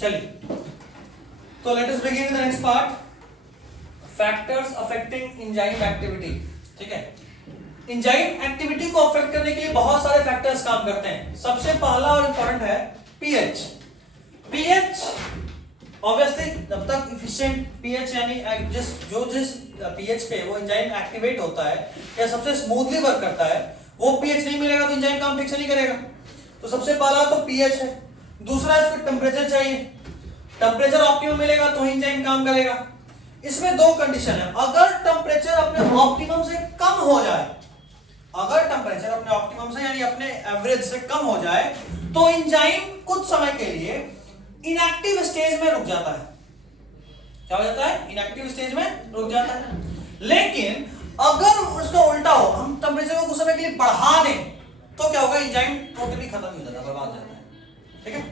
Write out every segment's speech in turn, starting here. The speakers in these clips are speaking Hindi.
चलिए, तो let us begin the next part, factors affecting enzyme activity. ठीक है, एंजाइम एक्टिविटी को अफेक्ट करने के लिए बहुत सारे फैक्टर्स काम करते हैं। सबसे पहला और इंपॉर्टेंट है पीएच। पीएच ऑब्वियसली जब तक इफिशिएंट पीएच यानी जिस पीएच पे वो एंजाइम एक्टिवेट होता है या सबसे स्मूथली वर्क करता है, वो पीएच नहीं मिलेगा तो एंजाइम काम ठीक से नहीं करेगा। तो सबसे पहला तो पीएच है। दूसरा इसको टेम्परेचर चाहिए, टेम्परेचर ऑप्टिमम मिलेगा तो ही एंजाइम काम करेगा। इसमें दो कंडीशन है, अगर टेम्परेचर अपने ऑप्टिमम से कम हो जाए, अगर टेम्परेचर अपने ऑप्टिमम से यानी अपने एवरेज से कम हो जाए तो एंजाइम कुछ समय के लिए इनएक्टिव स्टेज में रुक जाता है। क्या हो जाता है? इनएक्टिव स्टेज में रुक जाता है। लेकिन अगर उसका उल्टा हो, हम टेम्परेचर को कुछ समय के लिए बढ़ा दें तो क्या होगा? एंजाइम टोटली खत्म हो जाता है, बर्बाद हो जाता है। ठीक है,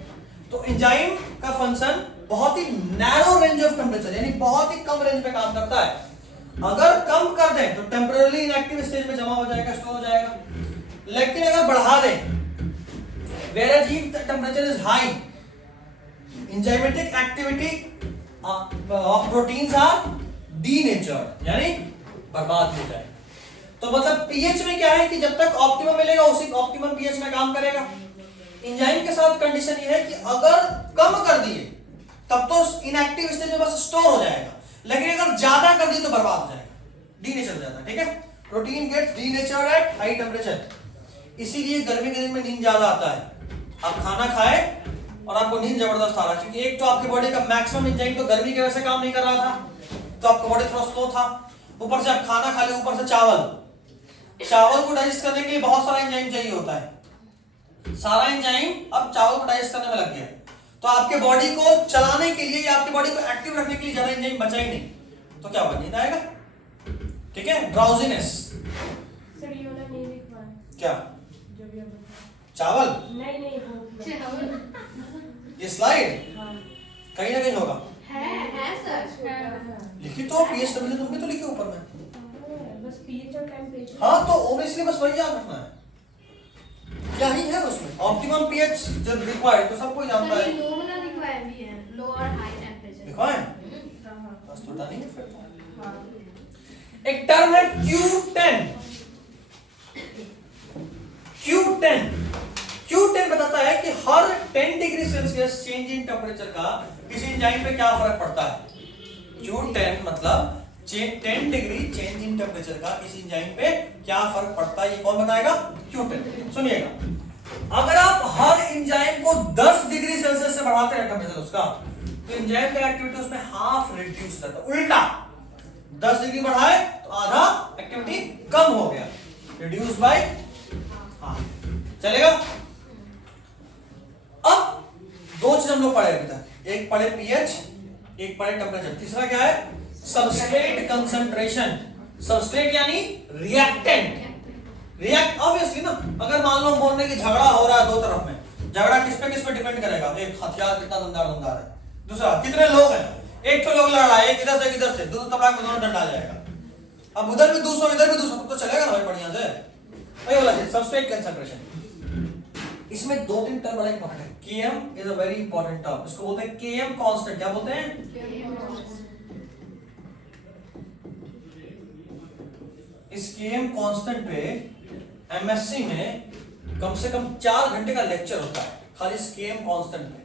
तो एंजाइम का फंक्शन बहुत ही नैरो रेंज ऑफ टेम्परेचर यानी बहुत ही कम रेंज पे काम करता है। अगर कम कर दें तो टेम्पररी इनएक्टिव स्टेज में जमा हो जाएगा, स्टोर हो जाएगा। लेकिन अगर बढ़ा दें, whereas if the temperature is high, enzymatic activity of proteins are denatured यानी बर्बाद हो जाए। तो मतलब पीएच में क्या है कि जब तक ऑप्टिमम मिलेगा उसी ऑप्टिमम पीएच में काम करेगा। एंजाइम के साथ कंडीशन ये है कि अगर कम कर दिए तब तो इनएक्टिव स्टेज में बस स्टोर हो जाएगा, लेकिन अगर ज्यादा कर दिए तो बर्बाद हो जाएगा, डीनेचर हो जाता है। ठीक है, protein gets denatured at high temperature. इसीलिए गर्मी के दिन में नींद ज्यादा आता है। आप खाना खाए और आपको नींद जबरदस्त आ रहा है, क्योंकि एक तो आपकी बॉडी का मैक्सिमम एंजाइम तो गर्मी की वजह से काम नहीं कर रहा था, तो आपका बॉडी थोड़ा स्लो था। ऊपर से आप खाना खा ले, ऊपर से चावल को डाइजेस्ट करने के लिए बहुत सारा एंजाइम चाहिए होता है। सारा एंजाइम अब चावल को डाइजेस्ट करने में लग गया, तो आपके बॉडी को चलाने के लिए या आपकी बॉडी को एक्टिव रखने के लिए ज्यादा एंजाइम बचा ही नहीं, तो क्या होगा? नींद आएगा। ठीक है, ड्राउजीनेस। सर ये वाला नहीं लिखवा है क्या? जो भी हम चावल? नहीं ये स्लाइड कहीं ना कहीं होगा, है सर। लिखी तो पीएच टेम्परेचर तुम भी तो लिखे ऊपर में। बस पीएच और टेम्परेचर। हाँ, तो ऑब्वियसली बस वही याद रखना है, क्या ही है उसमें। ऑप्टिमम पीएच जब रिक्वायर्ड तो सबको जानता है। लो वाला लिखवाया भी है, लो और हाई टेम्परेचर लिखवाए हां बस, तो नहीं है फिर तो। हां एक टर्म है Q10। Q10 बताता है कि हर 10 degree Celsius change in temperature का किसी एंजाइम पे क्या फर्क पड़ता है। Q10 मतलब 10 डिग्री चेंज इन टेम्परेचर का किसी एंजाइम पे क्या फर्क पड़ता है, ये कौन बताएगा? Q10। सुनिएगा, अगर आप हर एंजाइम को 10 डिग्री सेल्सियस से बढ़ाते हैं टेम्परेचर उसका, तो एंजाइम का एक्टिविटी उसमें हाफ रिड्यूस करता है। उल्टा 10 डिग्री बढ़ाए तो आधा एक्टिविटी कम हो गया, रिड्यूस बाय हाफ। चलेगा? अब दो चीज हम लोग पढ़े अभी तक, एक पढ़े पीएच, एक पढ़े टेम्परेचर। तीसरा क्या है? Substrate concentration. सबस्ट्रेट यानी रिएक्टेंट। ऑब्वियसली ना, अगर मान लो बोल रहे कि झगड़ा हो रहा है दो तरफ में, झगड़ा किस पे डिपेंड करेगा? एक हथियार कितना दमदार है, दूसरा कितने लोग हैं। एक तो लोग लड़ रहा है, एक इधर से एक इधर से, दोनों तबला में दोनों डंडा जाएगा। अब उधर भी 200 इधर भी 200, तो चलेगा ना भाई बढ़िया से। वही वाला चीज सबस्ट्रेट कंसंट्रेशन। इसमें दो तीन टर्म बड़ा इंपॉर्टेंट है। Km is a very important term, इसको बोलते हैं Km कांस्टेंट। क्या बोलते हैं? इस Km कांस्टेंट पे एमएससी में कम से कम 4 घंटे का लेक्चर होता है खाली इस Km कांस्टेंट पे,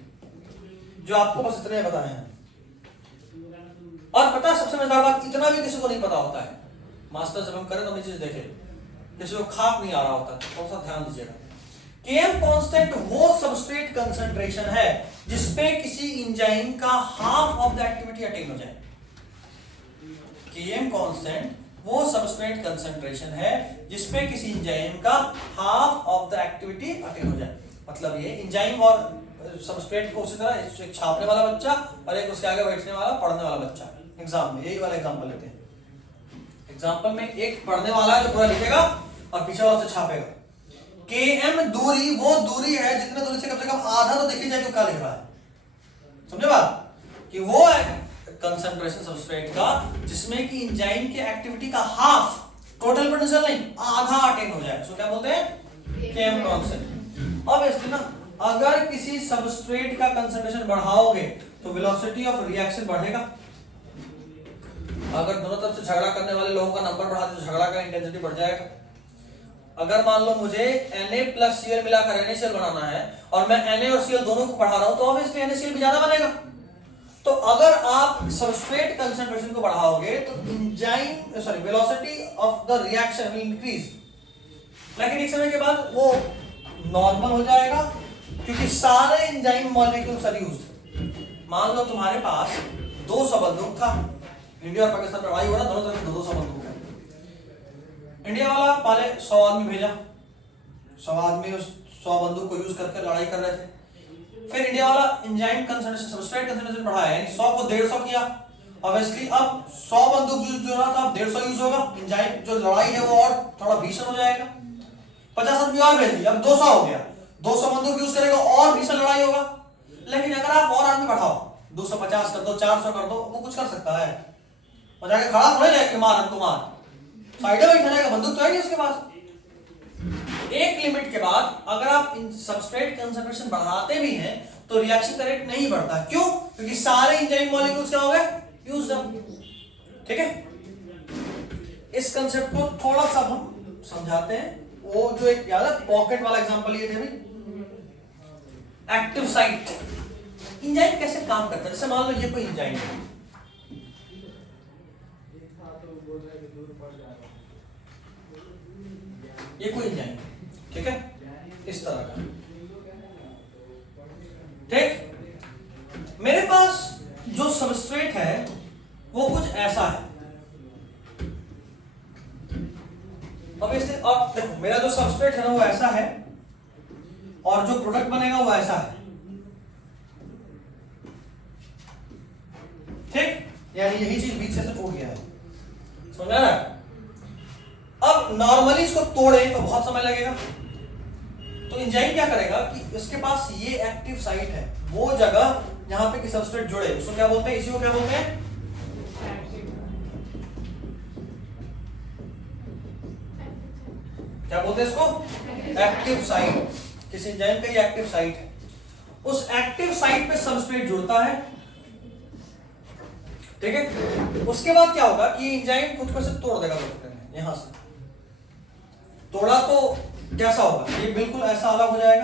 जो आपको बस इतने बताए हैं। और पता है सबसे मजेदार बात, इतना भी किसी को नहीं पता होता है। मास्टर जब हम करें तो चीज देखे, किसी को खाक नहीं आ रहा होता, थोड़ा सा ध्यान दीजिएगा। Km कांस्टेंट वो सबस्ट्रेट कंसंट्रेशन है जिसपे किसी एंजाइम का half of the activity attain हो जाए। Km कांस्टेंट वो सबस्ट्रेट कंसंट्रेशन है जिसपे किसी एंजाइम का half of the activity attain हो जाए। मतलब ये एंजाइम और सबस्ट्रेट को उसी तरह, एक छापने वाला बच्चा और एक उसके आगे बैठने वाला पढ़ने वाला बच्चा। एग्जाम में यही वाला एग्जांपल लेते हैं। एग्जांपल में एक पढ़ने वाला है जो पूरा लिखेगा और पीछे वाला से छापेगा। Km दूरी वो दूरी है जितने दूरी से कम आधा तो देखी जाए तो क्या लिख रहा है। समझे बात? कि वो है कंसंट्रेशन सबस्ट्रेट का जिसमें कि एंजाइम की एक्टिविटी का हाफ, टोटल पोटेंशियल नहीं, आधा अटेन हो जाए। सो क्या बोलते हैं? Km constant. ऑब्वियसली ना, अगर किसी सबस्ट्रेट का कंसंट्रेशन बढ़ाओगे तो वेलोसिटी ऑफ रिएक्शन बढ़ेगा। अगर दोनों तरफ से झगड़ा करने वाले लोगों का नंबर बढ़ा दे तो झगड़ा का इंटेंसिटी बढ़ जाएगा। अगर मान लो मुझे Na प्लस Cl मिलाकर NaCl बनाना है और मैं Na और Cl दोनों को बढ़ा रहा हूं तो ऑब्वियसली NaCl भी ज्यादा बनेगा। तो अगर आप सबस्ट्रेट कंसंट्रेशन को बढ़ाओगे तो velocity of the reaction will increase, लेकिन एक समय के बाद वो नॉर्मल हो जाएगा क्योंकि सारे एंजाइम मॉलिक्यूल्स आर यूज्ड। मान लो तुम्हारे पास 200 बंदूक था, इंडिया और पाकिस्तान में लड़ाई हो रहा, दोनों तरफ 200 बंदूक है। इंडिया वाला पहले 100 आदमी भेजा, 100 आदमी उस 100 बंदूक को यूज करके लड़ाई कर रहे थे। फिर इंडिया वाला एंजाइम कंसंट्रेशन सबस्ट्रेट कंसंट्रेशन बढ़ाया, यानी 100 को 150 किया। ऑब्वियसली अब 100 बंदूक जो रहा था अब 150 यूज होगा, एंजाइम जो लड़ाई है वो और थोड़ा भीषण हो जाएगा। 50 आदमी और भेज दिया, अब 200 हो गया, 200 बंदूक यूज करेगा और भीषण लड़ाई होगा। लेकिन अगर आप और आदमी बढ़ाओ, 250 कर दो, 400 कर दो, वो कुछ कर सकता है, और जाके खड़ा थोड़े जाके मार हमको मार, साइड में बैठा रहेगा, बंदूक तो है नहीं उसके पास। एक लिमिट के बाद अगर आप सबस्ट्रेट कंसंट्रेशन बढ़ाते भी हैं तो रिएक्शन का रेट नहीं बढ़ता। क्यों? क्योंकि सारे एंजाइम मॉलिक्यूल्स क्या हो गए, यूज्ड अप। ठीक है, इस कंसेप्ट को थोड़ा सा हम समझाते हैं। वो जो एक याद है पॉकेट वाला एग्जांपल लिए थे अभी, एक्टिव साइट। एंजाइम कैसे काम करता है? जैसे मान लो ये कोई एंजाइम है, ये कोई एंजाइम है, ठीक है, इस तरह का। ठीक, मेरे पास जो सबस्ट्रेट है वो कुछ ऐसा है। अब इससे अब देखो, मेरा जो सबस्ट्रेट है ना वो ऐसा है और जो प्रोडक्ट बनेगा वो ऐसा है। ठीक, यानी यही चीज बीच से टूट गया है, समझ आ रहा है? अब नॉर्मली इसको तोड़े तो बहुत समय लगेगा, तो एंजाइम क्या करेगा कि इसके पास ये एक्टिव साइट है, वो जगह जहां पे कि सबस्ट्रेट जुड़े, उसको क्या बोलते हैं, इसी को क्या बोलते हैं, क्या बोलते हैं इसको, एक्टिव साइट। किसी एंजाइम का ये एक्टिव साइट है, उस एक्टिव साइट पे सबस्ट्रेट जुड़ता है। ठीक है, उसके बाद क्या होगा कि एंजाइम खुद को से तोड़ देगा, यहां से तोड़ा तो कैसा होगा, ये बिल्कुल ऐसा अलग हो जाएगा।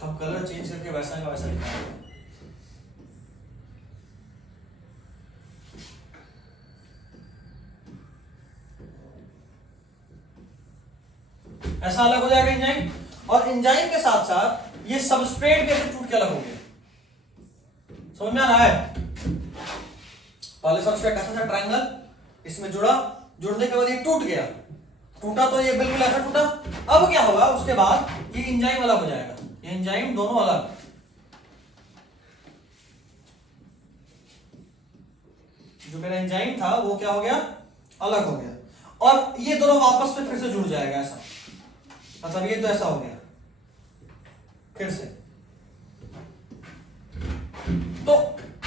हम कलर चेंज करके वैसा का वैसा दिखाएंगे। ऐसा अलग हो जाएगा एंजाइम, और एंजाइम के साथ साथ ये सबस्ट्रेट कैसे टूट के अलग हो गया, समझ में आ रहा है? पहले सबस्ट्रेट ऐसा था ट्रायंगल, इसमें जुड़ा, जुड़ने के बाद ये टूट गया, टूटा तो ये बिल्कुल ऐसा टूटा। अब क्या होगा, उसके बाद ये एंजाइम अलग हो जाएगा, ये एंजाइम दोनों अलग, जो मेरा एंजाइम था वो क्या हो गया, अलग हो गया, और ये दोनों आपस में फिर से जुड़ जाएगा ऐसा, मतलब ये तो ऐसा हो गया फिर से। तो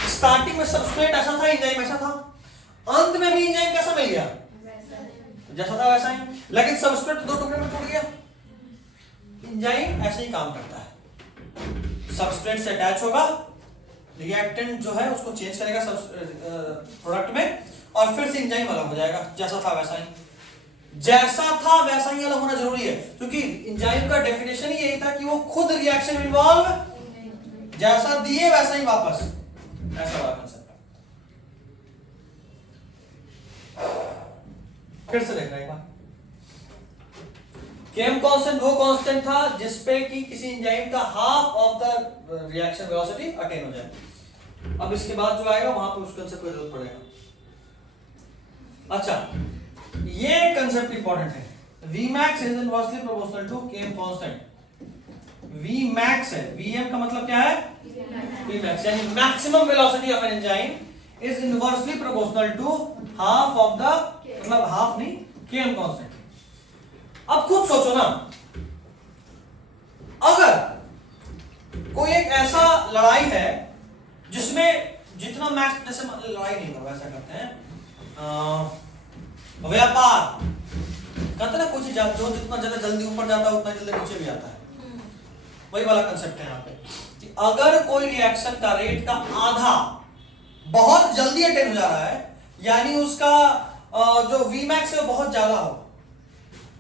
स्टार्टिंग में सबस्ट्रेट ऐसा था, एंजाइम ऐसा था, अंत में भी एंजाइम कैसा मिल गया, जैसा था वैसा ही, लेकिन सबस्ट्रेट दो टुकड़े में टूट गया। एंजाइम ऐसे ही काम करता है, सबस्ट्रेट से अटैच होगा, रिएक्टेंट जो है उसको चेंज करेगा प्रोडक्ट में, और फिर से एंजाइम अलग हो जाएगा, जैसा था वैसा ही। जैसा था वैसा ही अलग होना जरूरी है, क्योंकि एंजाइम का डेफिनेशन ही यही था कि वो खुद रिएक्शन इन्वॉल्व, जैसा दिए वैसा ही वापस, ऐसा वाला कंसेप्ट। फिर से देखना एक बार, केम कांस्टेंट वो कांस्टेंट था जिसपे कि किसी एंजाइम का half of the reaction velocity attain हो जाए। अब इसके बाद जो आएगा वहां पर उस कंसेप्ट की जरूरत पड़ेगा। अच्छा, ये कंसेप्ट इंपॉर्टेंट है, Vmax is inversely proportional to Km constant। Vmax है, Vm का मतलब क्या है, Vmax, यानी maximum velocity of an enzyme is inversely proportional to half of the, मतलब हाफ नहीं, Km कांस्टेंट। अब खुद सोचो ना, अगर कोई एक ऐसा लड़ाई है जिसमें जितना मैक्स, जैसे लड़ाई नहीं करो, ऐसा करते हैं व्यापार, कहते ना कुछ जो जितना ज्यादा जल्दी ऊपर जाता है उतना जल्दी नीचे भी आता है, वही वाला कंसेप्ट है यहाँ पे कि अगर कोई रिएक्शन का रेट का आधा बहुत जल्दी अटेन हो जा रहा है, यानी उसका जो Vmax है वो बहुत ज्यादा हो,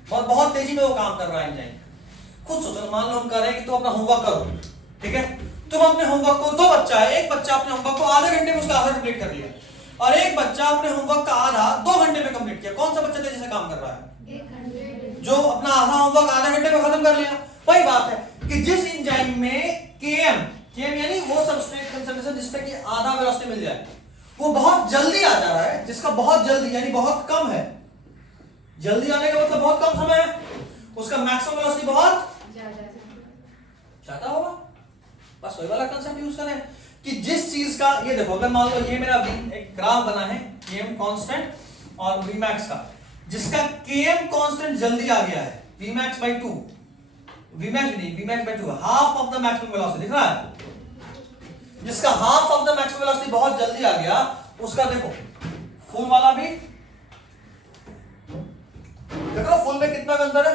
बहुत तेजी में वो काम कर रहा है एंजाइम। खुद सोचो, मान लो हम कह रहे हैं कि तुम अपना होमवर्क करो, ठीक है, तुम अपने होमवर्क को, दो बच्चा है, एक बच्चा अपने होमवर्क को आधे घंटे में उसका आधा कंप्लीट कर लिया और एक बच्चा अपने होमवर्क का आधा 2 घंटे में कंप्लीट किया। कौन सा बच्चा तेजी से काम कर रहा है? 1 घंटे। जो अपना आधा होमवर्क आधे घंटे में खत्म कर लिया। वही बात है कि जिस एंजाइम में Km यानी वो सबस्ट्रेट कंसंट्रेशन जिसपे कि आधा वेलोसिटी मिल जाए, वो बहुत जल्दी आ जा रहा है, जिसका बहुत जल्दी यानी बहुत कम है, जल्दी आने का मतलब बहुत कम समय है, उसका मैक्सिमम वेलोसिटी बहुत ज्यादा होगा। बस वही वाला कंसेप्ट यूज करें कि जिस चीज का, ये देखो, अगर मान लो ये मेरा एक ग्राफ बना है Km कांस्टेंट और Vmax का, जिसका Km कांस्टेंट जल्दी आ गया है, Vmax by 2, Vmax नहीं, Vmax by 2, half of the maximum velocity, दिख रहा है? जिसका half of the maximum velocity बहुत जल्दी आ गया, उसका देखो फुल वाला भी देखो, फुल में कितना अंतर है।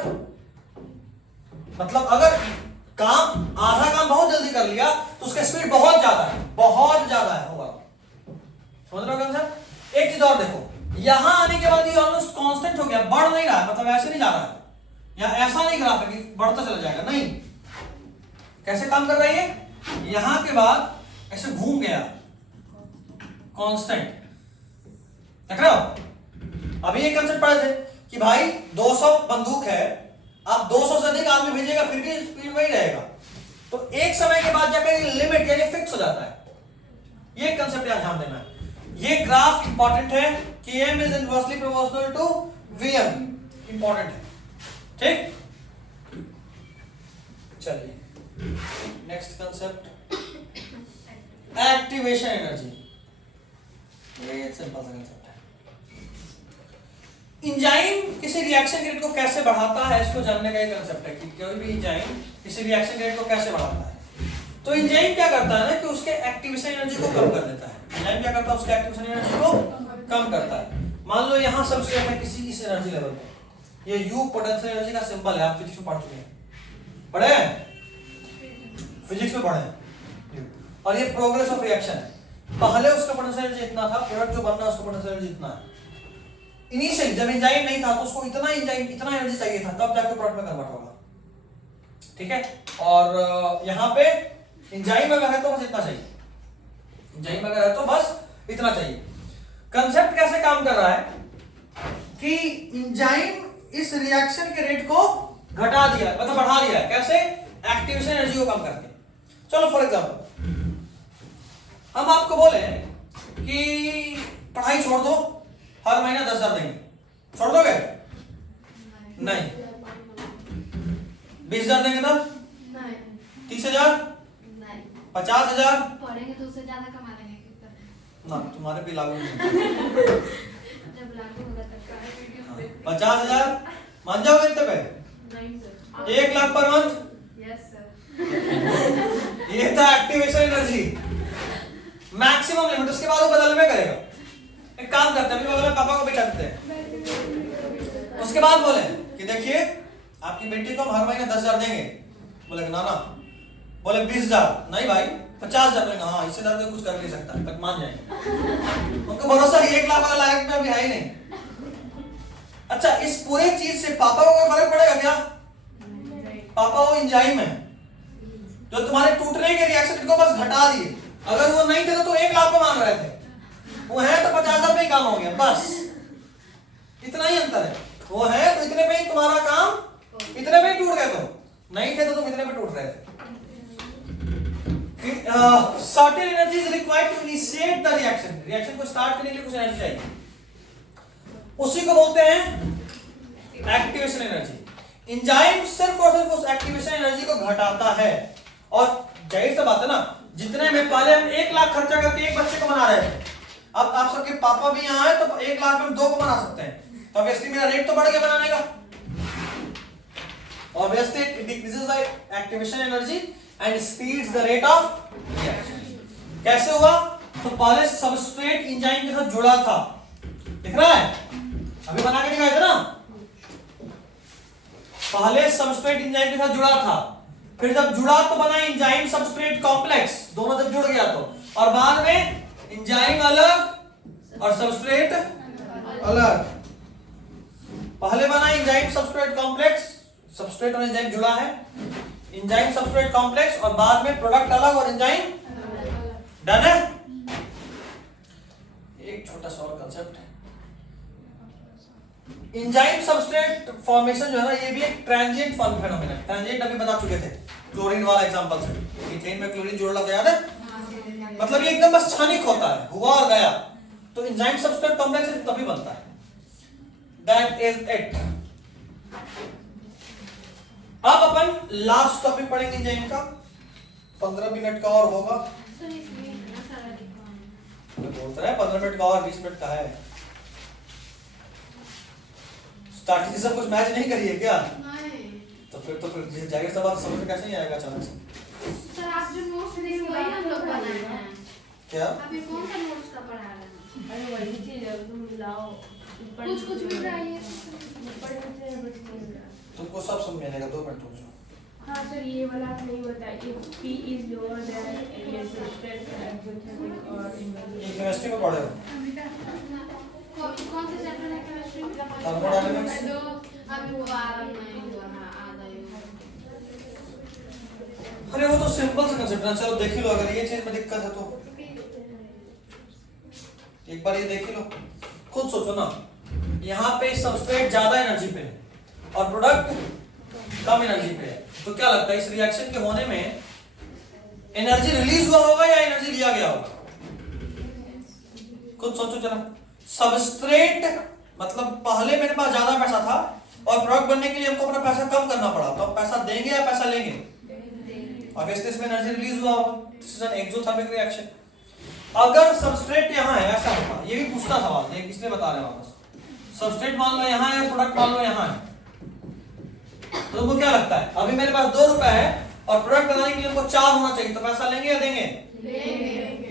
मतलब अगर काम आधा काम बहुत जल्दी कर लिया तो उसका स्पीड बहुत ज्यादा है, बहुत ज्यादा है होगा। समझ रहे हो कंसेप्ट? एक चीज और देखो, यहां आने के बाद ये ऑलमोस्ट कांस्टेंट हो गया, बढ़ नहीं रहा, मतलब ऐसे नहीं जा रहा है, या ऐसा नहीं ग्राफ है कि बढ़ता चला जाएगा, नहीं। कैसे काम कर रही है? यहां के बाद ऐसे घूम गया, कांस्टेंट, देख रहे हो? अभी ये कंसेप्ट पढ़े थे कि भाई 200 बंदूक है, आप 200 से अधिक आदमी भेजेगा फिर भी स्पीड वही रहेगा, तो एक समय के बाद जाकर लिमिट यानी फिक्स हो जाता है। ये कंसेप्ट यहां ध्यान देना है। ये ग्राफ इंपॉर्टेंट है, Km is inversely proportional to Vm, important है, ठीक? चलिए नेक्स्ट कंसेप्ट, एक्टिवेशन एनर्जी। ये सिंपल सा कंसेप्ट है। एंजाइम किसी रिएक्शन रेट को कैसे बढ़ाता है, इसको जानने का एक कंसेप्ट है कि कोई भी एंजाइम किसी रिएक्शन रेट को कैसे बढ़ाता है। तो एंजाइम क्या करता है ना कि उसके एक्टिवेशन एनर्जी को कम कर देता है। एंजाइम क्या करता है? उसके एक्टिवेशन एनर्जी को कम करता है। मान लो यहां सबस्ट्रेट है किसी इस एनर्जी लेवल पे, ये U पोटेंशियल एनर्जी का सिंबल है, आप फिजिक्स में पढ़ चुके हैं, पढ़े हैं? फिजिक्स में पढ़े हैं। और ये प्रोग्रेस ऑफ रिएक्शन है, पहले उसका पोटेंशियल एनर्जी इतना था, प्रोडक्ट जो बनना है उसका पोटेंशियल एनर्जी इतना है। इनिशियली जब एंजाइम नहीं था तो उसको इतना एनर्जी चाहिए था, तब जाके प्रोडक्ट में कन्वर्ट होगा, ठीक है? और यहाँ पे एंजाइम अगर है तो बस इतना चाहिए, एंजाइम अगर है तो बस इतना चाहिए। कंसेप्ट कैसे काम कर रहा है कि एंजाइम इस रिएक्शन के रेट को घटा दिया, मतलब बढ़ा दिया, कैसे? एक्टिवेशन एनर्जी को कम करके। चलो फॉर एग्जांपल हम आपको बोले कि पढ़ाई छोड़ दो, हर महीना 10,000 देंगे, छोड़ दोगे? नहीं। 20,000 देंगे तब? नहीं। 30,000? नहीं। 50,000? पढ़ेंगे तो उससे ज्यादा कमा लेंगे ना, तुम्हारे पे लागू नहीं। जब लागू होगा तब का वीडियो पे 50,000 मान जाओगे इतने पे? नहीं sir. 1 lakh per month? Yes sir. ये था एक्टिवेशन एनर्जी, मैक्सिमम लिमिट। उसके बाद वो बदल में करेगा। एक काम करते हैं, बगल में पापा को बिठा देते हैं, उसके बाद बोले कि देखिए आपकी बेटी को हम हर महीने 10,000 देंगे। बोले ना ना, बोले 20,000, नहीं भाई 50,000। बोले हाँ, इससे ज्यादा कुछ कर नहीं सकता, तक मान जाएंगे। उनको भरोसा 1 लाख वाला लायक में अभी है ही नहीं। अच्छा, इस पूरे चीज से पापा को कोई फर्क पड़ेगा क्या? पापा वो एंजाइम है जो तुम्हारे टूटने के रिएक्शन को बस घटा दिए। अगर वो नहीं थे तो 1 लाख को मान रहे थे, वो है तो 50,000 पे ही काम हो गया, बस इतना ही अंतर है। वो है तो इतने पे ही तुम्हारा काम, इतने पे ही टूट गए, तो नहीं थे तो तुम इतने पे टूट रहे थे। Certain energy is required to initiate the reaction. Reaction को स्टार्ट करने के लिए कुछ एनर्जी चाहिए, उसी को बोलते हैं एक्टिवेशन एनर्जी। एंजाइम सिर्फ और सिर्फ उस एक्टिवेशन एनर्जी को घटाता है। और जाहिर सी बात है ना, जितने में पहले हम 1 लाख खर्चा करके एक बच्चे को बना रहे थे, अब आप सबके पापा भी यहाँ है तो 1 लाख में हम 2 को बना सकते हैं, तो ऑब्वियसली मेरा रेट तो बढ़ गया बनाने का। Obviously it decreases the activation energy and speeds the rate of reaction. कैसे हुआ? तो पहले सबस्ट्रेट एंजाइम के साथ जुड़ा था, दिख रहा है? अभी बना के दिखाए थे ना, पहले सबस्ट्रेट एंजाइम के साथ जुड़ा था, फिर जब जुड़ा तो बना एंजाइम सबस्ट्रेट कॉम्प्लेक्स, दोनों जब जुड़ गया तो, और बाद में एंजाइम अलग और सबस्ट्रेट अलग। पहले बना एंजाइम सबस्ट्रेट कॉम्प्लेक्स, सबस्ट्रेट और एंजाइम जुड़ा है, एंजाइम सबस्ट्रेट कॉम्प्लेक्स, और बाद में प्रोडक्ट अलग और एंजाइम डन है। एक छोटा सा और कंसेप्ट है, एंजाइम सबस्ट्रेट फॉर्मेशन जो है ना, ये भी एक ट्रांजिएंट फेनोमेना है। ट्रांजिएंट अभी बता चुके थे क्लोरीन वाला एग्जांपल से, मीथेन में क्लोरीन जोड़ लगा, याद है? मतलब ये एकदम बस क्षणिक होता है, हुआ और गया। तो एंजाइम सबस्ट्रेट कॉम्प्लेक्स तभी बनता है। That is it. अब अपन लास्ट टॉपिक पढ़ेंगे एंजाइम का, 15 मिनट का और होगा। सर इसमें इतना सारा लिखा है। बोलता है 15 मिनट का और 20 मिनट का है। स्टार्टिंग से सब कुछ मैच नहीं करिए क्या? नहीं तो फिर जाहिर सा बात समझ में कैसे नहीं आएगा अचानक से। सर, आप जो नोट्स दे रहे वही हम लोग बनाए हैं। क्या अभी कौन सा नोट्स का पढ़ा रहे हैं? अरे वही चीज है, तुम लाओ कुछ भी पढ़ाइए। तुमको सब समझ में आएगा, 2 मिनट रुक जाओ। हाँ सर, ये वाला नहीं बताया। If P is lower than ये substrate exothermic और ये केमिस्ट्री में पढ़े हो? कौन से चैप्टर है केमिस्ट्री में? थर्मोडायनामिक्स। अभी वो आराम नहीं हुआ ना, आ गई। अरे वो तो सिंपल सा कंसेप्ट है, चलो देख ही लो। अगर ये चीज में दिक्कत है तो एक बार ये देख ही लो, खुद सोचो ना। यहाँ पे सबस्ट्रेट ज्यादा एनर्जी पे है और प्रोडक्ट कम एनर्जी पे है, तो क्या लगता है इस रिएक्शन के होने में एनर्जी रिलीज हुआ होगा या एनर्जी लिया गया होगा? खुद सोचो जरा। सबस्ट्रेट मतलब पहले मेरे पास ज्यादा पैसा था और प्रोडक्ट बनने के लिए हमको अपना पैसा कम करना पड़ा, तो हम पैसा देंगे या पैसा लेंगे? ऑब्वियसली इसमें एनर्जी रिलीज हुआ होगा। This is an exothermic reaction. अगर सबस्ट्रेट यहाँ है, ऐसा होता, ये भी पूछता सवाल, ये इसलिए बता रहे हैं वापस। सबस्ट्रेट मान लो यहाँ है, प्रोडक्ट मान लो यहाँ है, तो तुमको क्या लगता है? अभी मेरे पास 2 रुपए है और प्रोडक्ट बनाने के लिए हमको 4 होना चाहिए, तो पैसा लेंगे या देंगे?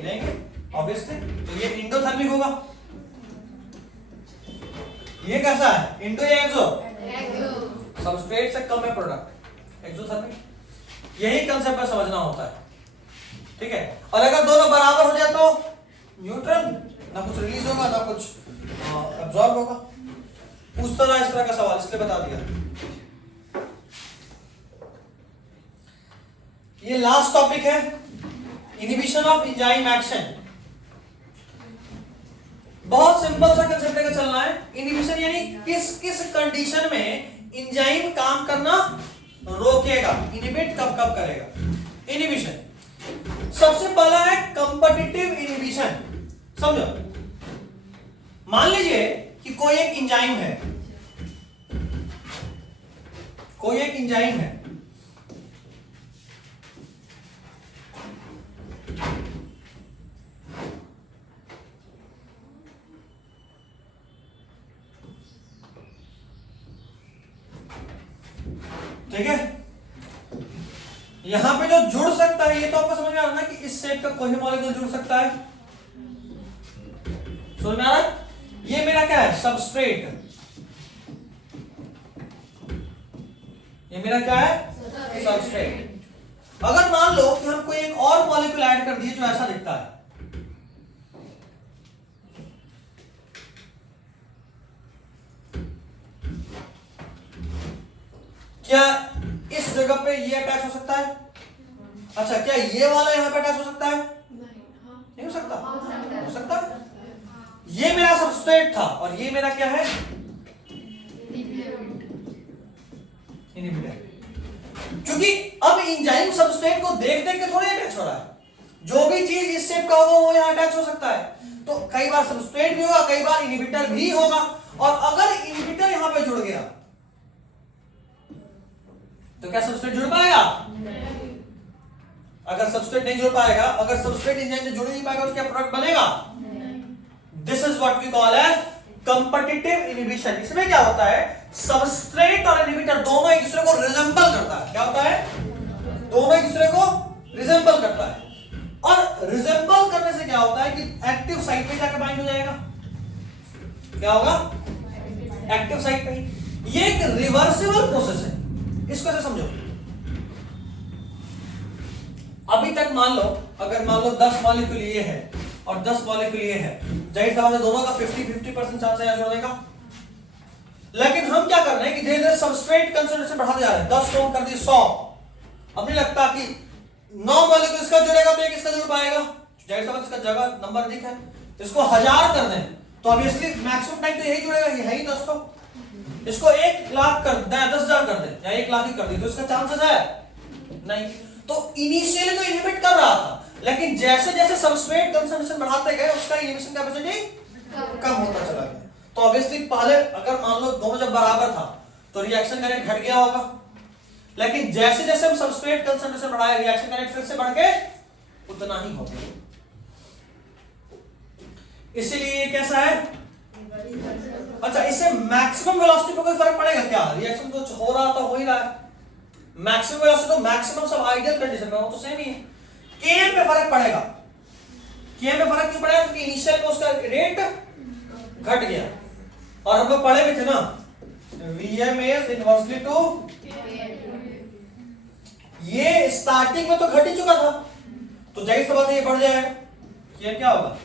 लेंगे ऑब्वियसली। तो ये इंडोथर्मिक होगा। ये कैसा है, इंडो या एक्सो? सबस्ट्रेट से कम है प्रोडक्ट, एक्सोथर्मिक। यही कंसेप्ट समझना होता है, ठीक है। और अगर दोनों बराबर हो जाए तो न्यूट्रल, ना कुछ रिलीज होगा ना कुछ अब्सॉर्ब होगा। पूछता था इस तरह का सवाल, इसलिए बता दिया। ये लास्ट टॉपिक है, इनहिबिशन ऑफ एंजाइम एक्शन। बहुत सिंपल सा कंसेप्ट लेकर चलना है। इनहिबिशन यानी किस किस कंडीशन में एंजाइम काम करना रोकेगा, इनहिबिट कब कब करेगा। इनहिबिशन सबसे पहला है कंपटीटिव इनहिबिशन। समझो, मान लीजिए कि कोई एक एंजाइम है, कोई एक एंजाइम है, ठीक है। यहां पे जो जुड़ सकता है, ये तो आपको समझ में आ रहा है ना कि इस शेप का कोई मॉलिक्यूल जुड़ सकता है। समझ में आ रहा है? ये मेरा क्या है, सबस्ट्रेट। ये मेरा क्या है, सबस्ट्रेट। अगर मान लो कि हम कोई एक और मॉलिक्यूल ऐड कर दिए जो ऐसा दिखता है, क्या इस जगह पे ये अटैच हो सकता है? अच्छा, क्या ये वाला यहाँ पे अटैच हो सकता है? नहीं हो सकता। हो सकता है। ये मेरा सबस्ट्रेट था और ये मेरा क्या है, इनहिबिटर। क्योंकि अब एंजाइम सबस्ट्रेट को देख देख के थोड़ी अटैच हो रहा है। जो भी चीज इस शेप का होगा वो यहाँ अटैच हो सकता है। तो कई बार सबस्ट्रेट भी होगा, कई बार इनहिबिटर भी होगा। और अगर इनहिबिटर यहाँ पे जुड़ गया तो क्या सबस्ट्रेट जुड़ पाएगा? अगर सबस्ट्रेट नहीं जुड़ पाएगा, अगर सबस्ट्रेट एंजाइम से जुड़ नहीं पाएगा तो क्या प्रोडक्ट बनेगा? This is what we call as competitive inhibition. इसमें क्या होता है, सबस्ट्रेट और इनहिबिटर दोनों एक दूसरे को रिजेंबल करता है। क्या होता है? दोनों एक दूसरे को रिजेंबल करता है। और रिजेंबल करने से क्या होता है कि एक्टिव साइट पे जाकर बाइंड हो जाएगा। क्या होगा? एक्टिव साइट पे ही। ये एक रिवर्सिबल प्रोसेस है, इसको ऐसे समझो। अभी तक मान लो, अगर मान लो 10 मॉलिक्यूल ये है और 10 मॉलिक्यूल ये है, जाहिर सी बात है दोनों का 50-50% चांस है जोड़ने का। लेकिन हम क्या कर रहे हैं कि धीरे धीरे सबस्ट्रेट कंसंट्रेशन बढ़ाते जा रहे हैं। 10 को हम कर दिए 100। अब नहीं लगता कि 9 मॉलिक्यूल इसका जुड़ेगा तो एक इसका जुड़ पाएगा, जाहिर सी बात इसका जगह नंबर अधिक है। इसको 1000 कर दें तो ऑब्वियसली मैक्सिमम टाइम तो यही जुड़ेगा, ये है ही 10 को। इसको 1 लाख कर दे, 10,000 कर दे या 1 लाख ही कर दे तो इसका चांसेस है नहीं। तो इनिशियली तो इनहिबिट कर रहा था, लेकिन जैसे जैसे सबस्ट्रेट कंसंट्रेशन बढ़ाते गए उसका इनहिबिशन कैपेसिटी कम होता चला गया। तो ऑब्वियसली पहले अगर मान लो दोनों जब बराबर था तो रिएक्शन का रेट घट गया होगा, लेकिन जैसे जैसे हम सबस्ट्रेट कंसंट्रेशन बढ़ाए रिएक्शन का रेट फिर से बढ़ के उतना ही हो गया। इसीलिए ये कैसा है? अच्छा, इससे मैक्सिमम वेलोसिटी पे कोई फर्क पड़ेगा क्या? रिएक्शन तो हो रहा था, हो ही रहा है। मैक्सिमम वेलोसिटी तो मैक्सिमम सब आइडियल कंडीशन में हो तो सेम ही है। केएम पे फर्क पड़ेगा। केएम पे फर्क क्यों पड़ेगा? क्योंकि इनिशियल में उसका रेट घट गया और हम लोग पढ़े भी थे ना, Vm is inversely to ये स्टार्टिंग में तो घट ही चुका था, तो जाहिर सी बात है ये बढ़ जाएगा। ये क्या होगा?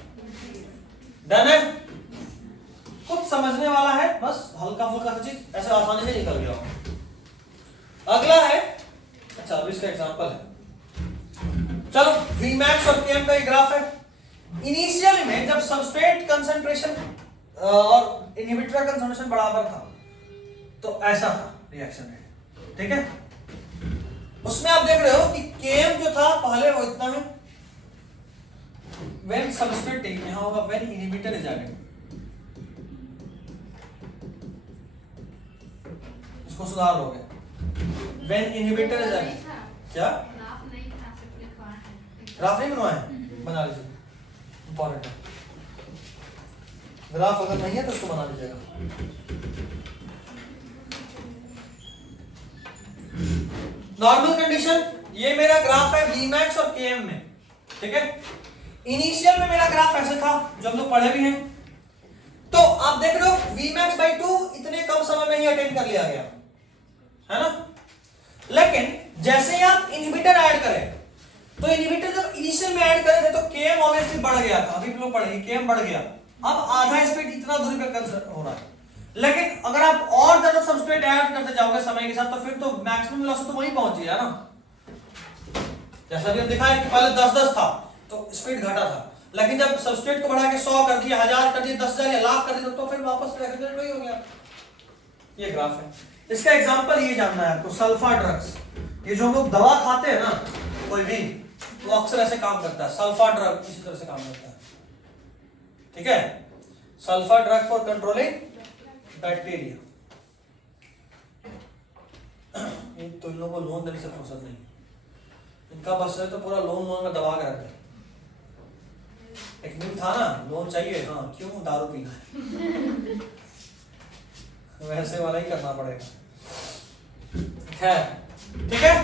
डन है? कुछ समझने वाला है, बस हल्का फुल्का सा चीज ऐसे आसानी से निकल गया। अगला है, अच्छा अब इसका एग्जांपल है। चलो Vmax और Km का एक ग्राफ है। इनिशियल में जब सबस्ट्रेट कंसंट्रेशन और इनहिबिटर का कंसंट्रेशन बराबर था तो ऐसा था रिएक्शन रेट, ठीक है। उसमें आप देख रहे हो कि Km जो था पहले वो इतना है, when substrate यहां होगा when inhibitor is added, इसको सुधार लोगे when inhibitor is added। क्या ग्राफ नहीं था, सिर्फ लिखवा है। ग्राफ नहीं बनवाए? बना लीजिए, इंपॉर्टेंट है। ग्राफ अगर नहीं है तो उसको बना लीजिएगा। नॉर्मल कंडीशन, ये मेरा ग्राफ है Vmax और Km में, ठीक है। इनिशियल में मेरा ग्राफ ऐसे था जो हम लोग पढ़े भी हैं। तो आप देख रहे हो Vmax/2 इतने कम समय में ही अटेन कर लिया गया है ना। लेकिन जैसे ही आप इनहिबिटर ऐड करें तो इनहिबिटर जब इनिशियल में ऐड करे थे तो Km ऑब्वियसली बढ़ गया था, अभी लोग पढ़ेंगे Km बढ़ गया, अब आधा स्पीड इतना दूरी पे कंसर्न हो रहा है। लेकिन अगर आप और ज्यादा सबस्ट्रेट ऐड करते जाओगे समय के साथ तो फिर तो मैक्सिमम वेलोसिटी तो वहीं पहुंच गया ना। जैसा भी हम दिखाया कि पहले 10-10 था तो स्पीड घटा था, लेकिन जब सबस्ट्रेट को बढ़ा के 100 कर दिया, 1000 कर दिया, 10,000 या लाख कर दिया तो फिर वापस रिएक्शन वही हो गया। ये ग्राफ है। इसका एग्जांपल ये जानना है आपको, सल्फा ड्रग्स। ये जो हम लोग दवा खाते हैं ना कोई भी, तो अक्सर ऐसे काम करता है। सल्फा ड्रग इसी तरह से काम करता है, ठीक है। Sulfa drug for controlling bacteria. ये तो इन लोगों को लोन देने से फुर्सत नहीं, इनका बस है तो पूरा लोन में दबा के रखते हैं। एक दिन था ना, लोन चाहिए, हाँ क्यों, दारू पीना है, वैसे वाला ही करना पड़ेगा, ठीक है।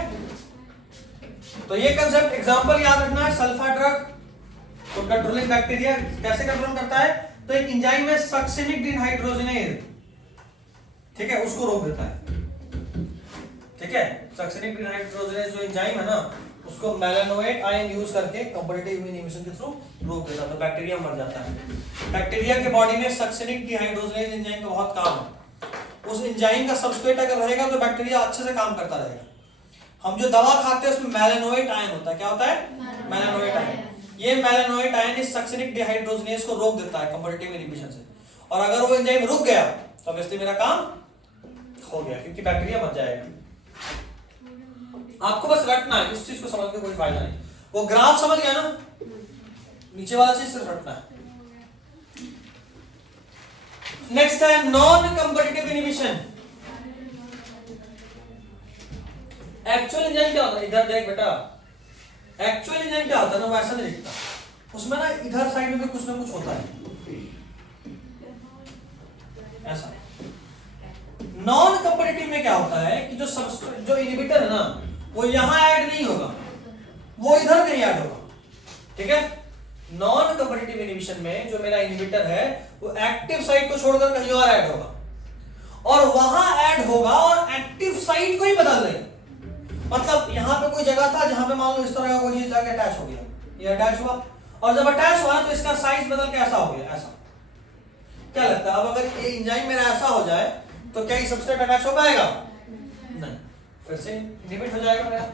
तो ये कंसेप्ट एग्जांपल याद रखना है। सल्फा ड्रग तो कंट्रोलिंग बैक्टीरिया कैसे कंट्रोल करता है? तो एक एंजाइम है सक्सिनिक डिहाइड्रोजिनेज, ठीक है, उसको रोक देता है, ठीक है। सक्सिनिक डिहाइड्रोजिनेज जो एंजाइम है ना, उसको मेलानोइड आयन यूज करके कॉम्पिटिटिव इनहिबिशन के थ्रू रोक देता है, तो बैक्टीरिया मर जाता है। बैक्टीरिया के बॉडी में सक्सिनिक डिहाइड्रोजिनेज एंजाइम का बहुत काम है। उस एंजाइम का सबस्ट्रेट अगर रहेगा तो बैक्टीरिया अच्छे से काम करता रहेगा। हम जो दवा खाते हैं उसमें मेलानोइड आयन होता है, क्या होता है? मेलानोइड आयन। ये मेलानोइड आयन इस सक्सिनिक डिहाइड्रोजिनेज को रोक देता है कॉम्पिटिटिव इनहिबिशन से, और अगर वो एंजाइम रुक गया तो ऑब्वियसली मेरा काम हो गया, क्योंकि बैक्टीरिया मर जाएगा। आपको बस रटना है, इस चीज को समझ के कोई फायदा नहीं। वो ग्राफ समझ गया ना, नीचे वाला चीज सिर्फ रटना है। नेक्स्ट है non competitive inhibition. Actual enzyme क्या होता है? इधर देख बेटा, एक्चुअल एंजाइम क्या होता है ना, वो ऐसा नहीं दिखता, उसमें ना इधर साइड में भी कुछ ना कुछ होता है ऐसा। नॉन कॉम्पिटिटिव में क्या होता है कि जो इनहिबिटर है ना, वो यहां ऐड नहीं होगा, वो इधर कहीं ऐड होगा, ठीक है। नॉन कॉम्पिटिटिव इनहिबिशन में जो मेरा इनहिबिटर है वो एक्टिव साइट को छोड़कर कहीं और ऐड होगा, और वहां ऐड होगा और एक्टिव साइट को ही बदल देगा। मतलब यहाँ पे कोई जगह था जहाँ पे मान लो इस तरह का कोई चीज जाके अटैच हो गया, ये अटैच हुआ और जब अटैच हुआ तो इसका साइज बदल के ऐसा हो गया, ऐसा। क्या लगता है अब अगर ये एंजाइम मेरा ऐसा हो जाए तो क्या ये सबस्ट्रेट अटैच हो पाएगा? नहीं, फिर से इनहिबिट हो जाएगा मेरा।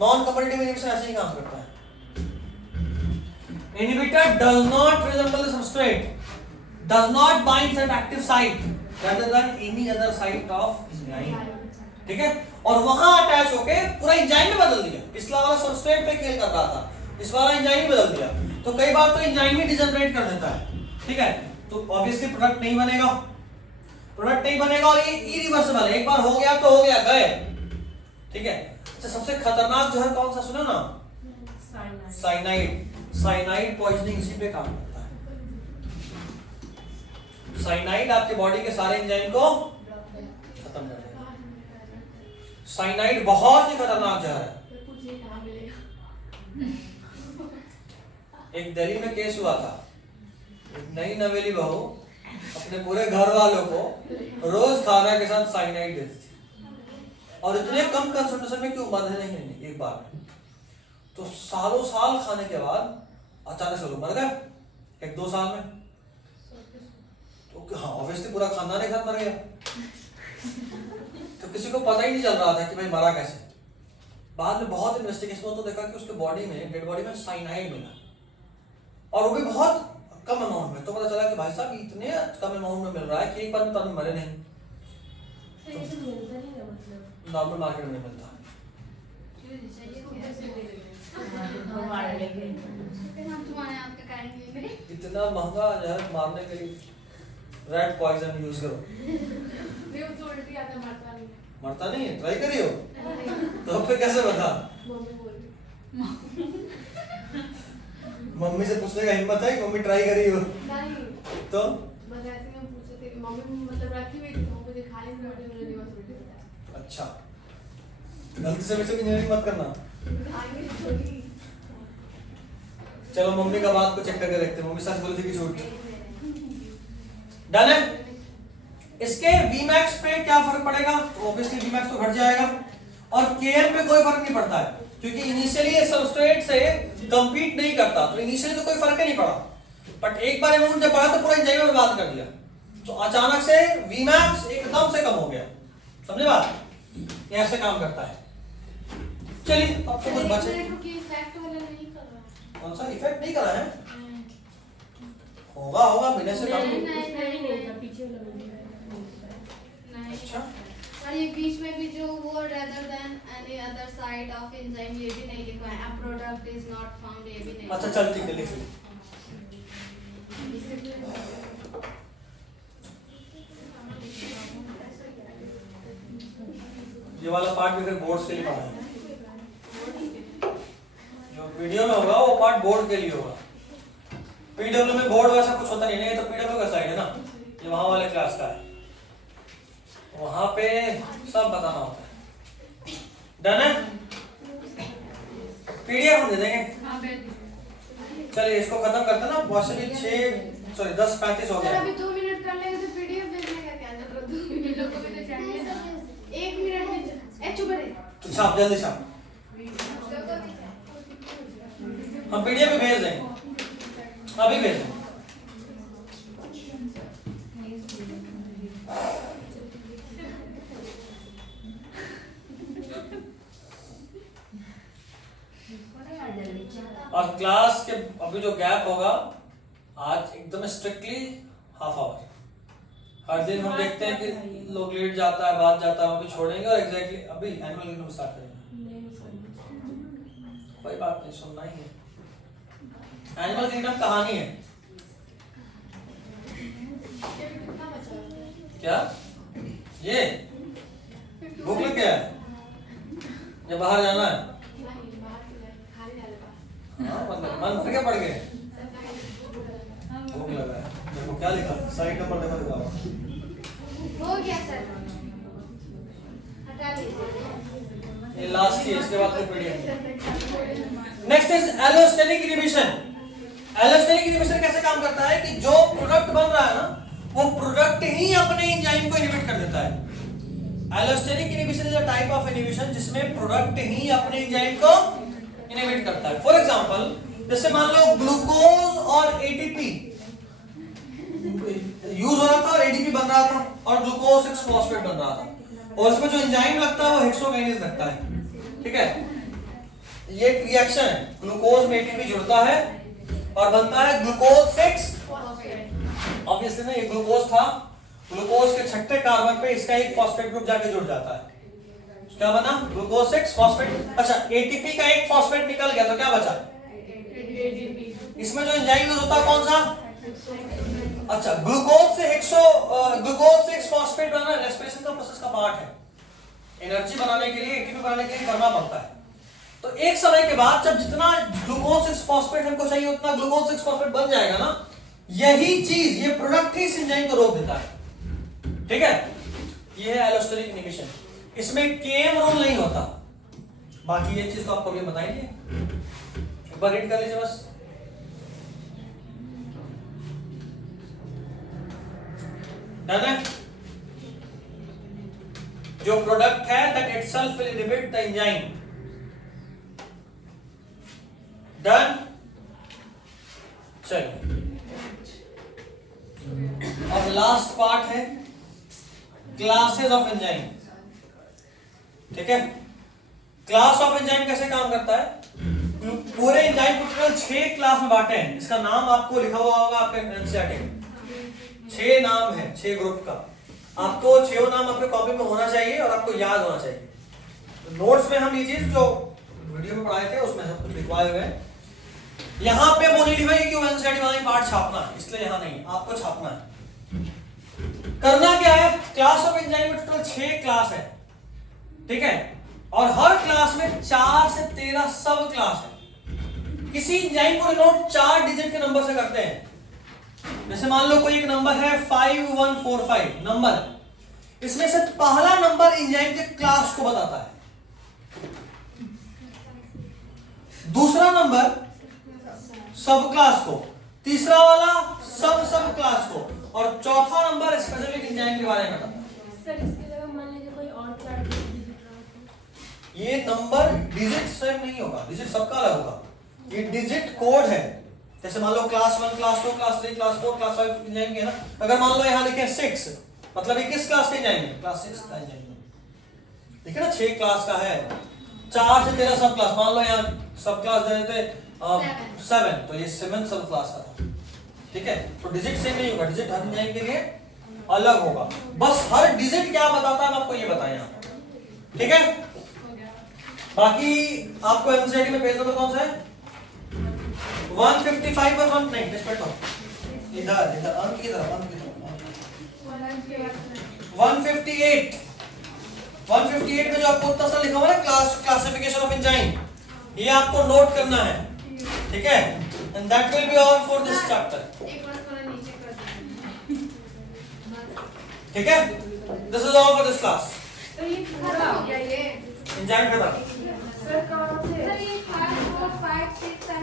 नॉन कॉम्पिटिटिव इनहिबिशन ऐसे ही काम करता है। Inhibitor does not resemble the substrate, does not bind at active site rather than any other site of enzyme, ठीक है। और वहां अटैच होके पूरा एंजाइम में बदल दिया। पिछला वाला सबस्ट्रेट पे खेल कर रहा था, इस वाला एंजाइम में बदल दिया। तो कई बार तो एंजाइम ही डिजनरेट कर देता है, ठीक है। तो ऑब्वियसली प्रोडक्ट नहीं बनेगा, प्रोडक्ट नहीं बनेगा और ये इरिवर्सिबल है। एक बार हो गया तो हो गया, गए, ठीक है। तो सबसे खतरनाक जो है कौन सा सुना ना? साइनाइड। साइनाइड पॉइजनिंग इसी पे काम करता है। साइनाइड आपके बॉडी के सारे एंजाइम को खत्म कर देगा। साइनाइड बहुत ही खतरनाक जहर है। एक दिल्ली में केस हुआ था, एक नई नवेली बहू अपने पूरे घर वालों को रोज खाना के साथ साइनाइड देती थी और इतने कम कंसंट्रेशन में कि उम्र नहीं एक बार में। तो सालों साल खाने के बाद अचानक से लोग मर गए 1-2 साल में। तो हाँ ऑब्वियसली पूरा खानदान एक साथ मर गया। तो किसी को पता ही नहीं चल रहा था कि भाई मरा कैसे। बाद में बहुत इन्वेस्टिगेशन हो तो देखा कि उसके बॉडी में, डेड बॉडी में साइनाइड मिला और वो भी बहुत कम अमाउंट में। तो पता चला कि भाई साहब इतने कम अमाउंट में मिल रहा है कि एक बार में तो आदमी मरे नहीं। नॉर्मल मार्केट में मिलता है। इतना महंगा जहर मारने के लिए रेड पॉइजन यूज करो। मरता नहीं है, ट्राई करियो। तो फिर कैसे बता? मम्मी से पूछने का हिम्मत है कि मम्मी ट्राई करी हो? नहीं। तो बस ऐसे में पूछे थे कि मम्मी मतलब रखी हुई थी, मुझे खा लेने मुझे यूनिवर्सिटी बताया। अच्छा, गलती से वैसे भी इंजीनियरिंग मत करना। चलो मम्मी का बात को चेक करके देखते हैं, मम्मी सच बोली थी कि झूठ। डन है। इसके Vmax पे क्या फर्क पड़ेगा? तो ऑब्वियसली Vmax तो घट जाएगा और Km पे कोई फर्क नहीं पड़ता है क्योंकि इनिशियली ये सबस्ट्रेट से कंपीट नहीं करता, तो इनिशियली तो कोई फर्क ही नहीं पड़ा। बट एक बार अमाउंट जब बढ़ा तो पूरा एंजाइम में बर्बाद कर दिया। तो अचानक से Vmax एकदम से कम हो गया, समझे बात? ये ऐसे काम करता है। चलिए अब तो कुछ बचे। कौन सा इफेक्ट नहीं करा है? होगा बिना से काम अच्छा। और ये बीच में भी जो वो rather than any other site of enzyme ये भी नहीं लिखा है, a product is not found ये भी नहीं। अच्छा चल ठीक है, लिख लो। ये वाला पार्ट भी फिर बोर्ड्स के लिए पढ़ा है। जो वीडियो में होगा वो पार्ट बोर्ड के लिए होगा। पीडब्ल्यू में बोर्ड वैसा कुछ होता नहीं है, तो पीडब्ल्यू का साइड है ना, ये वहां वाले क्लास का है, वहां पे सब बताना होता है। डन है। पीडीएफ हम दे देंगे। चलिए इसको खत्म करते ना, वैसे भी 10:35 हो गया। अभी 2 मिनट कर लेंगे तो पीडीएफ भेजने का क्या जरूरत है? 2 मिनट को भी तो चाहिए ना। 1 मिनट में चुप रहे। तो छाप जल्दी छाप, हम पीडीएफ भी भेज देंगे, अभी भेज देंगे। और क्लास के अभी जो गैप होगा आज एकदम स्ट्रिक्टली हाफ आवर। हर दिन हम देखते हैं कि लोग लेट जाता है, बाद जाता है, अभी छोड़ेंगे और एग्जैक्टली अभी एनुअल एग्जाम स्टार्ट करेंगे। कोई बात नहीं, सुनना ही है। एनिमल किंगडम कहानी है क्या? ये भूख लग गया है या बाहर जाना है? हाँ मतलब मन भर के पड़ गए, भूख लगा है। देखो क्या लिखा, साइड नंबर देखो दिखाओ। हो गया सर, हटा दीजिए। ये लास्ट है, इसके बाद फिर PDF. Next is allosteric inhibition. Allosteric inhibition कैसे काम करता है कि जो प्रोडक्ट बन रहा है ना, वो प्रोडक्ट ही अपने एंजाइम को इनहिबिट कर देता है। Allosteric inhibition is a type of inhibition जिसमें प्रोडक्ट ही अपने एंजाइम को इनहिबिट करता है। फॉर एग्जांपल जैसे मान लो ग्लूकोज और एटीपी यूज हो रहा था और एटीपी बन रहा था और ग्लूकोज 6 फॉस्फेट बन रहा था और इसमें जो एंजाइम लगता है वो हेक्सोकाइनेज लगता है, ठीक है। ये रिएक्शन है, ग्लूकोज में एटीपी जुड़ता है और बनता है ग्लूकोज 6 फॉस्फेट। ऑब्वियसली ना ये ग्लूकोज था, ग्लूकोज के छठे कार्बन पे इसका एक फॉस्फेट ग्रुप जाके जुड़ जाता है, क्या बना ग्लूकोज 6 फॉस्फेट। अच्छा एटीपी का एक फॉस्फेट निकल गया तो क्या बचा, इसमें जो एंजाइम यूज होता है कौन सा, अच्छा ग्लूकोज से ग्लूकोज 6 फॉस्फेट बनाना रेस्पिरेशन का प्रोसेस का पार्ट है, एनर्जी बनाने के लिए एटीपी बनाने के लिए करना पड़ता है। तो एक समय के बाद जब जितना ग्लूकोज 6 फॉस्फेट हमको चाहिए उतना ग्लूकोज 6 फॉस्फेट बन जाएगा ना, यही चीज ये प्रोडक्ट ही इस एंजाइम को रोक देता है, ठीक है। ये है एलोस्टेरिक इनहिबिशन, इसमें केम रोल नहीं होता, बाकी ये चीज तो आपको अभी बताएंगे, एक बार रीड कर लीजिए बस। डन है, जो प्रोडक्ट है that itself will inhibit the enzyme. Done, चलिए अब लास्ट पार्ट है क्लासेस ऑफ एंजाइम, ठीक है। क्लास ऑफ एंजाइम कैसे काम करता है, पूरे एंजाइम को टोटल 6 क्लास में बांटे हैं, इसका नाम आपको लिखा हुआ होगा आपके एनसीईआरटी में, 6 नाम है 6 ग्रुप का, आपको 6 नाम आपके कॉपी में होना चाहिए और आपको याद होना चाहिए। नोट्स में हम ये चीज जो वीडियो में पढ़ाए थे उसमें सब कुछ लिखवाए हुए हैं, यहाँ पे वो नहीं लिखा कि एनसीईआरटी वाला पार्ट छापना है, इसलिए यहाँ नहीं, आपको छापना है। करना क्या है, क्लास ऑफ एंजाइम में टोटल 6 क्लास है, ठीक है, और हर क्लास में 4 से 13 सब क्लास है। किसी एंजाइम को डिनोट 4 डिजिट के नंबर से करते हैं, जैसे मान लो कोई एक नंबर है 5145 नंबर, इसमें से पहला नंबर एंजाइम के क्लास को बताता है, दूसरा नंबर सब क्लास को, तीसरा वाला सब क्लास को, और चौथा नंबर स्पेसिफिक एंजाइम के बारे में बताता है। सर इसकी जगह मान लीजिए कोई और क्लास डिजिट रहा तो ये नंबर डिजिट सेम नहीं होगा, डिजिट सबका अलग होगा, ये डिजिट कोड है। जैसे मान लो class 1 class 2 class 3 class 4 class 5 enzyme के ना, अगर मान लो यहाँ लिखे 6 मतलब ये किस क्लास के एंजाइम है, क्लास 6 का एंजाइम, देखिए ना 6 क्लास का है, 4 से 13 सब क्लास, मान लो यहाँ सब क्लास दे देते 7 तो ये 7 सब क्लास का था, ठीक है। तो डिजिट सेम नहीं होगा, डिजिट हर एंजाइम के लिए अलग होगा, बस हर डिजिट क्या बताता है हम आपको ये बताएं यहाँ, ठीक है। बाकी आपको एनसीईआरटी में पेज नंबर कौन सा है, 155 और 1 नहीं डिस्प्ले तो इधर इधर अंक की तरफ 158 में जो आपको उत्तर सा लिखा हुआ है ना क्लासिफिकेशन ऑफ एंजाइम, ये आपको नोट करना है, ठीक है, and that will be all for this chapter, एक बार थोड़ा नीचे कर दीजिए, ठीक है। This is all for this class, तो ये पूरा ये एंजाइम खत्म। सर कहाँ से सर ये 5 4 5 6 7